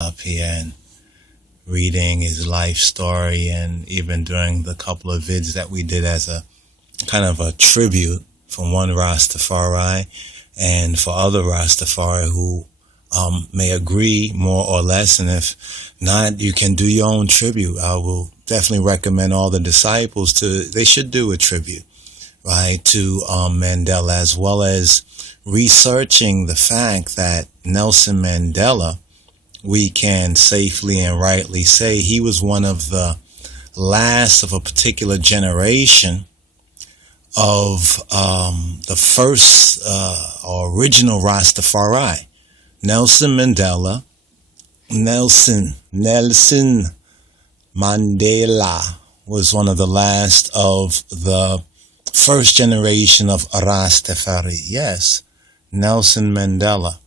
up here and reading his life story, and even during the couple of vids that we did as a kind of a tribute from one Rastafari and for other Rastafari who may agree more or less, and if not, you can do your own tribute. I will definitely recommend all the disciples they should do a tribute, right, to Mandela, as well as researching the fact that Nelson Mandela, we can safely and rightly say he was one of the last of a particular generation of the first original Rastafari. Nelson Mandela, Nelson Mandela was one of the last of the first generation of Rastafari. Yes, Nelson Mandela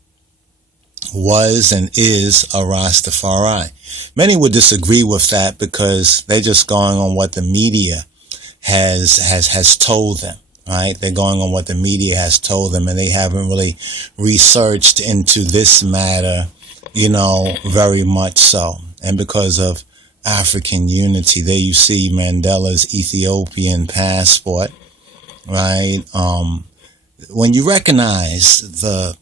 was and is a Rastafari. Many would disagree with that because they're just going on what the media has told them, right? They're going on what the media has told them, and they haven't really researched into this matter, very much so. And because of African unity, there you see Mandela's Ethiopian passport, right? When you recognize the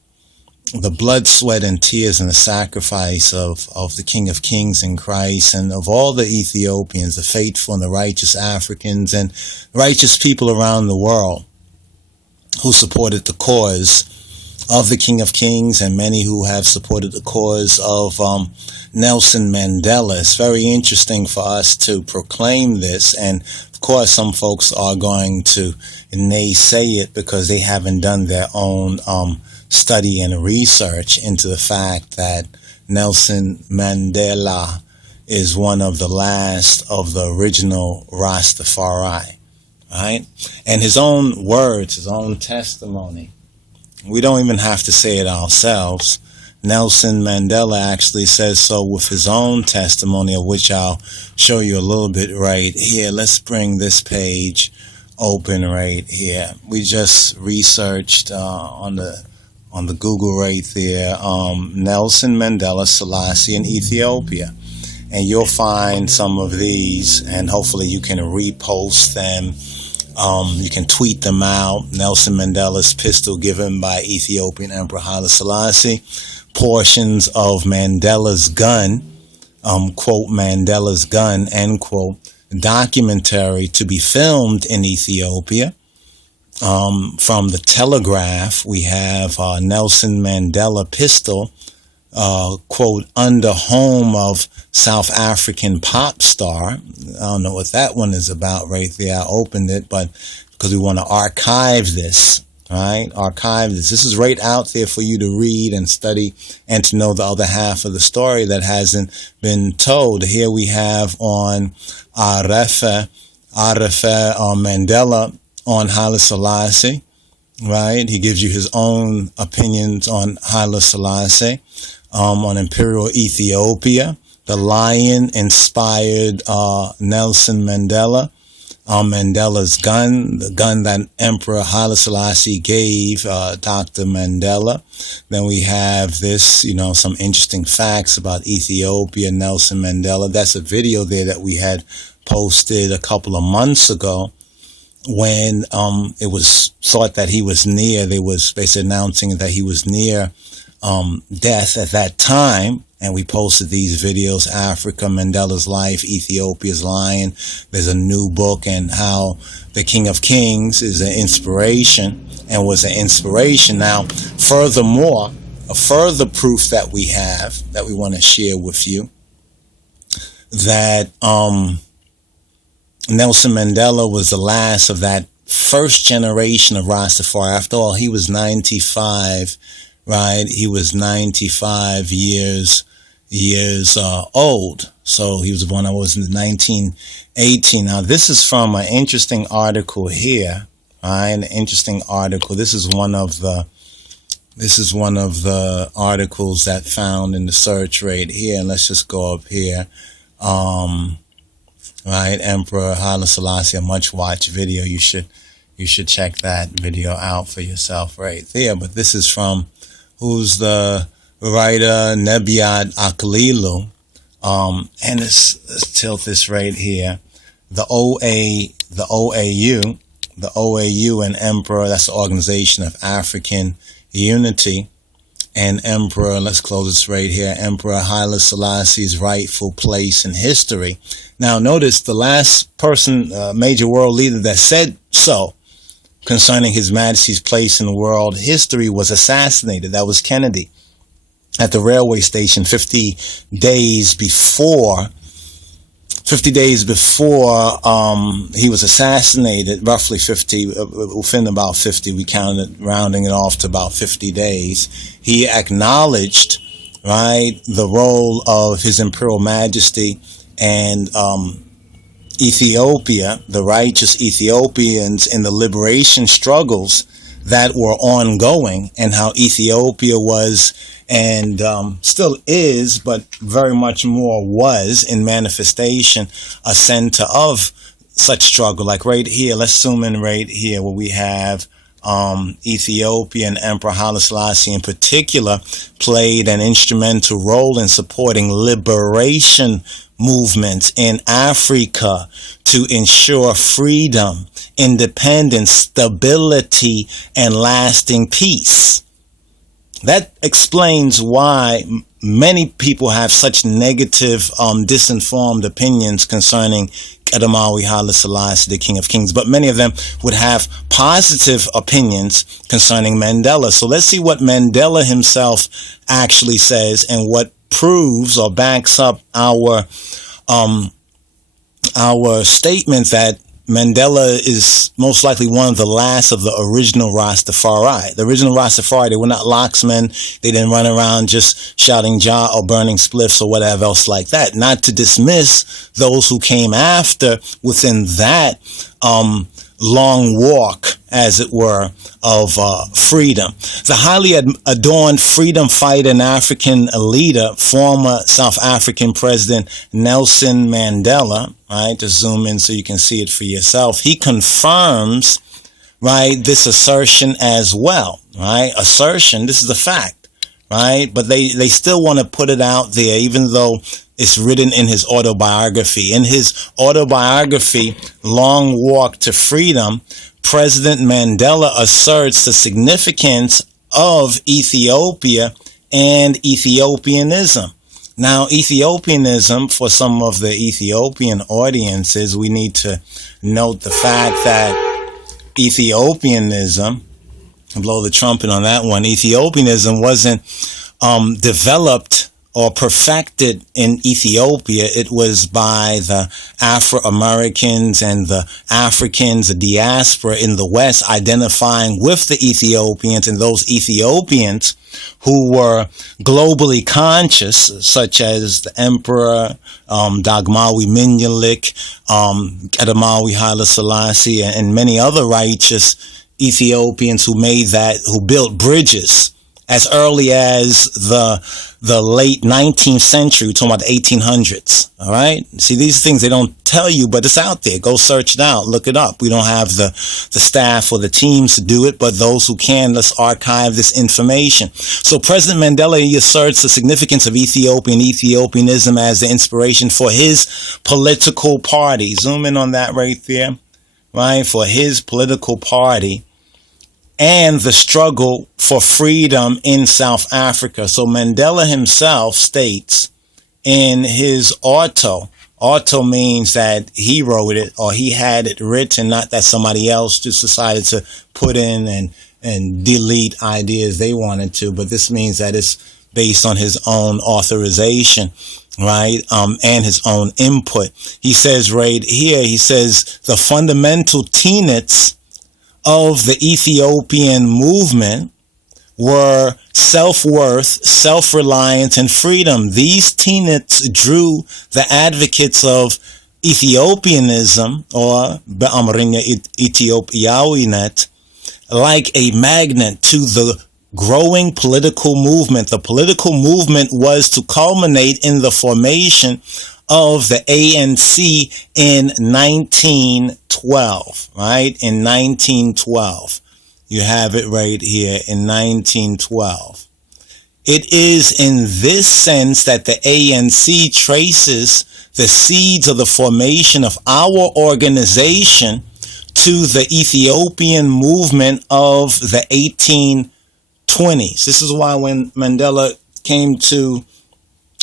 blood, sweat, and tears and the sacrifice of the King of Kings in Christ, and of all the Ethiopians, the faithful and the righteous Africans and righteous people around the world who supported the cause of the King of Kings, and many who have supported the cause of Nelson Mandela. It's very interesting for us to proclaim this, and of course some folks are going to naysay it because they haven't done their own study and research into the fact that Nelson Mandela is one of the last of the original Rastafari, right? And his own words, his own testimony, we don't even have to say it ourselves. Nelson Mandela actually says so with his own testimony, of which I'll show you a little bit right here. Let's bring this page open right here. We just researched on the Google right there, Nelson Mandela Selassie in Ethiopia. And you'll find some of these, and hopefully you can repost them. You can tweet them out. Nelson Mandela's pistol given by Ethiopian Emperor Haile Selassie. Portions of Mandela's gun, quote, Mandela's gun, end quote, documentary to be filmed in Ethiopia. From the Telegraph, we have Nelson Mandela pistol, quote, under home of South African pop star. I don't know what that one is about right there. I opened it, but because we want to archive this, right? Archive this. This is right out there for you to read and study and to know the other half of the story that hasn't been told. Here we have on Arefe Mandela on Haile Selassie, right? He gives you his own opinions on Haile Selassie, on Imperial Ethiopia. The lion inspired Nelson Mandela. Mandela's gun, the gun that Emperor Haile Selassie gave Dr. Mandela. Then we have this, some interesting facts about Ethiopia, Nelson Mandela. That's a video there that we had posted a couple of months ago, when it was thought that he was near. They was basically announcing that he was near death at that time, and we posted these videos: Africa, Mandela's life, Ethiopia's lion. There's a new book, and how the King of Kings is an inspiration and was an inspiration. Now, furthermore, a further proof that we have that we want to share with you, that Nelson Mandela was the last of that first generation of Rastafari. After all, he was 95, right? He was 95 years old. So he was born, I was in 1918. Now, this is from an interesting article here, right? An interesting article. This is one of the articles that found in the search right here. And let's just go up here. Right, Emperor Haile Selassie, a much watched video. You should check that video out for yourself right there. But this is from who's the writer Nebiad Aklilu. And let's tilt this right here. The OAU and Emperor, that's the Organization of African Unity, and Emperor, let's close this right here, Emperor Haile Selassie's rightful place in history. Now notice the last person, major world leader that said so concerning His Majesty's place in world history was assassinated. That was Kennedy at the railway station 50 days before he was assassinated, roughly 50, within about 50, we counted, rounding it off to about 50 days. He acknowledged, right, the role of His Imperial Majesty and Ethiopia, the righteous Ethiopians, in the liberation struggles that were ongoing, and how Ethiopia was and still is, but very much more was in manifestation, a center of such struggle. Like right here, let's zoom in right here where we have Ethiopian Emperor Haile Selassie in particular played an instrumental role in supporting liberation movements in Africa to ensure freedom, independence, stability, and lasting peace. That explains why many people have such negative, disinformed opinions concerning Kedemawi Haile Selassie, the King of Kings, but many of them would have positive opinions concerning Mandela. So let's see what Mandela himself actually says and what proves or backs up our statement that Mandela is most likely one of the last of the original Rastafari. The original Rastafari, they were not locksmen. They didn't run around just shouting Jah or burning spliffs or whatever else like that. Not to dismiss those who came after within that long walk, as it were, of freedom. The highly adorned freedom fighter and African leader, former South African President Nelson Mandela, right, just zoom in so you can see it for yourself, he confirms, right, this assertion as well, right? Assertion, this is a fact, right? But they still want to put it out there, even though it's written in his autobiography. In his autobiography, Long Walk to Freedom, President Mandela asserts the significance of Ethiopia and Ethiopianism. Now, Ethiopianism, for some of the Ethiopian audiences, we need to note the fact that Ethiopianism, blow the trumpet on that one, Ethiopianism wasn't developed or perfected in Ethiopia. It was by the Afro-Americans and the Africans, the diaspora in the West, identifying with the Ethiopians, and those Ethiopians who were globally conscious, such as the Emperor, Dagmawi Minelik, Kedemawi Haile Selassie, and many other righteous Ethiopians who built bridges as early as the late 19th century, we're talking about the 1800s, all right? See, these things they don't tell you, but it's out there. Go search it out, look it up. We don't have the staff or the teams to do it, but those who can, let's archive this information. So President Mandela asserts the significance of Ethiopianism as the inspiration for his political party. Zoom in on that right there, right? For his political party and the struggle for freedom in South Africa. So Mandela himself states in his auto means that he wrote it or he had it written, not that somebody else just decided to put in and delete ideas they wanted to, but this means that it's based on his own authorization, right? And his own input. He says right here, he says the fundamental tenets of the Ethiopian movement were self-worth, self-reliance, and freedom. These tenets drew the advocates of Ethiopianism, or Ethiopiawinet, like a magnet to the growing political movement. The political movement was to culminate in the formation of the ANC in 1912, right? In 1912. You have it right here in 1912. It is in this sense that the ANC traces the seeds of the formation of our organization to the Ethiopian movement of the 1820s. This is why when Mandela came to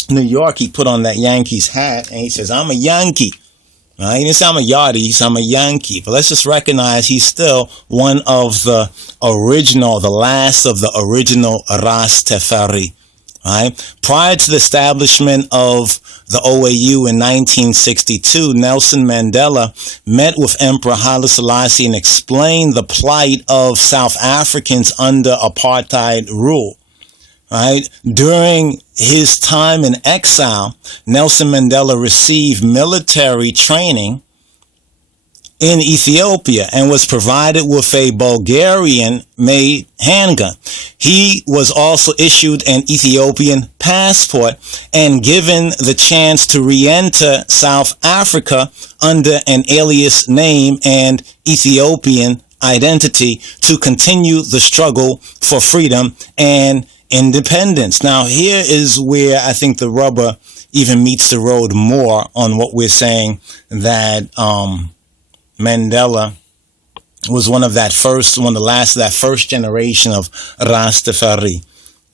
New York, he put on that Yankees hat and he says, I'm a Yankee. He didn't say I'm a Yardie, he said I'm a Yankee. But let's just recognize he's still one of the original, the last of the original Rastafari. Right? Prior to the establishment of the OAU in 1962, Nelson Mandela met with Emperor Haile Selassie and explained the plight of South Africans under apartheid rule. Right? During his time in exile, Nelson Mandela received military training in Ethiopia and was provided with a Bulgarian-made handgun. He was also issued an Ethiopian passport and given the chance to re-enter South Africa under an alias name and Ethiopian identity to continue the struggle for freedom and independence. Now, here is where I think the rubber even meets the road more on what we're saying, that Mandela was one of that first generation of Rastafari.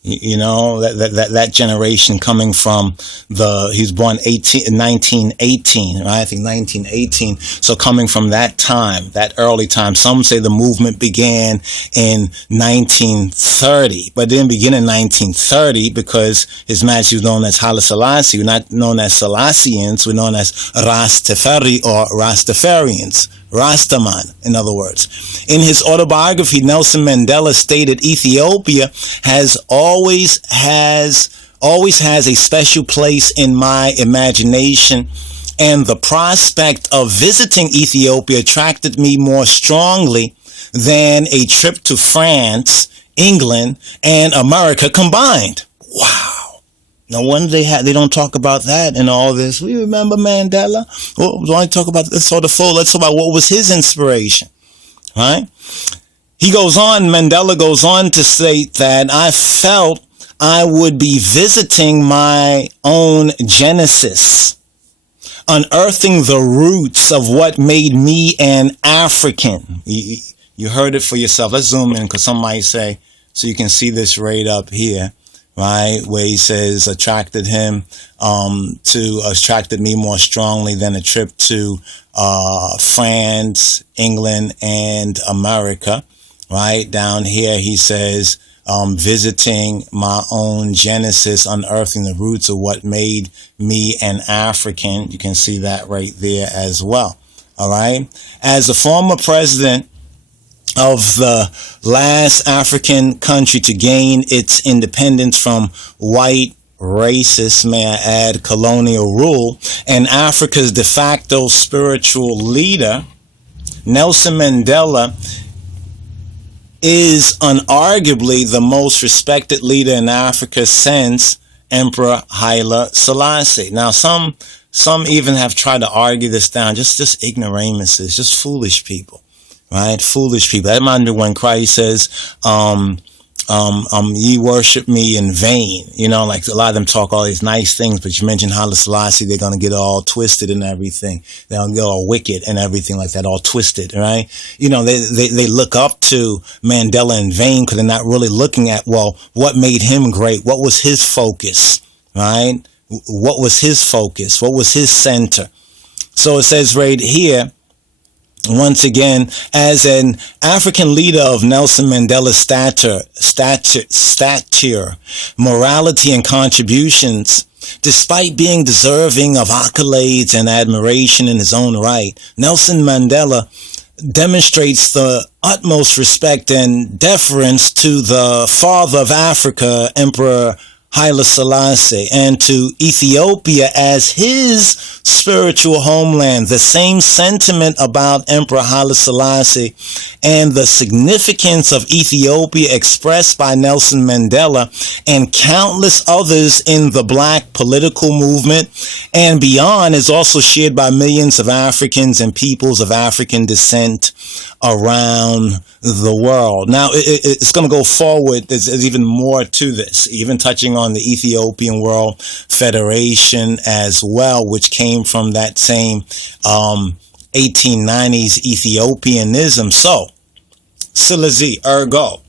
You know, that generation coming from he was born 1918, right? I think 1918. So coming from that time, that early time, some say the movement began in 1930, but it didn't begin in 1930 because His Majesty was known as Haile Selassie. We're not known as Selassians, we're known as Rastafari or Rastafarians. Rastaman, in other words. In his autobiography, Nelson Mandela stated Ethiopia always has a special place in my imagination, and the prospect of visiting Ethiopia attracted me more strongly than a trip to France, England, and America combined. Wow. No wonder they don't talk about that in all this. We remember Mandela. Well, we want to talk about this sort of full. Let's talk about what was his inspiration, right? Mandela goes on to state that I felt I would be visiting my own genesis, unearthing the roots of what made me an African. You heard it for yourself. Let's zoom in because some might say, so you can see this right up here. Right, where he says attracted me more strongly than a trip to France, England, and America. Right down here, he says visiting my own genesis, unearthing the roots of what made me an African. You can see that right there as well. All right, as a former president of the last African country to gain its independence from white, racist, may I add, colonial rule, and Africa's de facto spiritual leader, Nelson Mandela is unarguably the most respected leader in Africa since Emperor Haile Selassie. Now, some even have tried to argue this down, just ignoramuses, just foolish people. Right? Foolish people. That reminds me when Christ says, ye worship me in vain. You know, like a lot of them talk all these nice things, but you mention Haile Selassie, they're going to get all twisted and everything. They'll get all wicked and everything like that, all twisted, right? You know, they look up to Mandela in vain because they're not really looking at, well, what made him great? What was his focus, right? What was his focus? What was his center? So it says right here, once again, as an African leader of Nelson Mandela's stature, morality, and contributions, despite being deserving of accolades and admiration in his own right, Nelson Mandela demonstrates the utmost respect and deference to the father of Africa, Emperor Haile Selassie, and to Ethiopia as his spiritual homeland. The same sentiment about Emperor Haile Selassie and the significance of Ethiopia expressed by Nelson Mandela and countless others in the black political movement and beyond is also shared by millions of Africans and peoples of African descent around the world. Now, it's going to go forward. There's even more to this, even touching on the Ethiopian World Federation as well, which came from that same 1890s Ethiopianism. So, Silazi, ergo,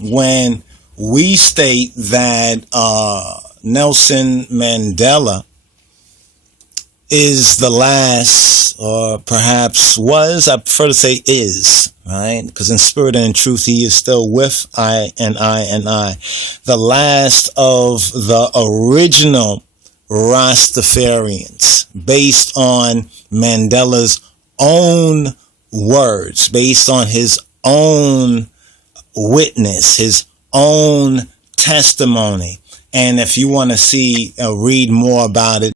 when we state that Nelson Mandela is the last, or perhaps was, I prefer to say is, right? Because in spirit and in truth, he is still with I and I and I. The last of the original Rastafarians, based on Mandela's own words, based on his own witness, his own testimony. And if you want to see, read more about it,